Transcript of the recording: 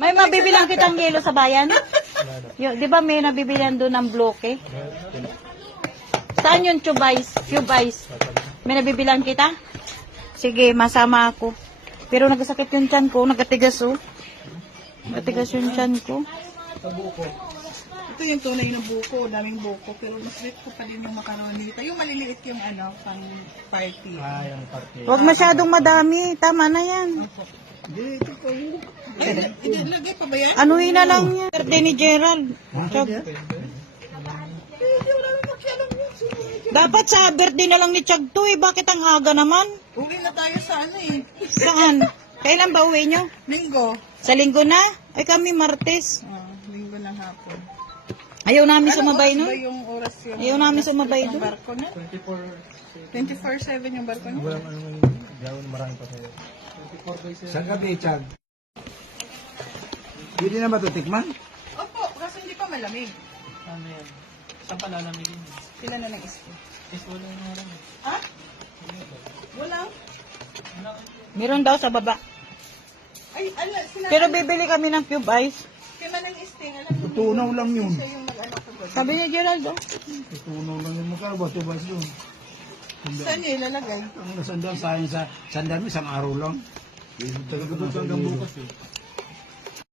May mabibilang kitang yelo sa bayan? Di ba may nabibilan doon ng bloke? Saan yung tube ice? May nabibilang kita? Sige, masama ako. Pero nagkasakit yung tiyan ko, nagkatigas oh. Nagkatigas yung tiyan ko. Ito yung tunay na buko, daming buko. Pero mas sweet ko pa din yung macaroni dito. Yung maliliit yung pang party. Yung party. Huwag masyadong madami. Tama na yan. Ay, lagay pa ba yan? Anuhin na lang yan. Birthday ni Gerald. Dapat sa birthday na lang ni Chag to eh. Bakit ang aga naman? Uwi na tayo sa Saan? Kailan ba uwi nyo? Linggo. Sa linggo na? Ay kami Martes. Linggo ng hapon. Ayaw namin sumabay Ano nun. yung oras yung Ayaw namin sumabay yung dun. barko na? 24/7 yung barko na? Walang ano yung marami pa sa'yo. 24 by 7. Sa gabi, Chag. Hindi na matutikman? Opo, kasi hindi pa malamig. Ano yan? Saan pa lalamigin? Sila na ng isko. Is wala yung marami. Ha? Wala. Meron daw sa baba. Ay, sila. Pero bibili kami ng cube ice. Kaya man ng isting, alam mo. Tutunaw lang yun. Siya yung mag-ano ko doon. Sabi ni Gerald oh. Tutunaw lang yun. Magkano ba ito ba yun? Saan niya ilalagay? Ang nasandal sa akin sa sandal mo, isang araw lang. Talaga ba hanggang bukas eh?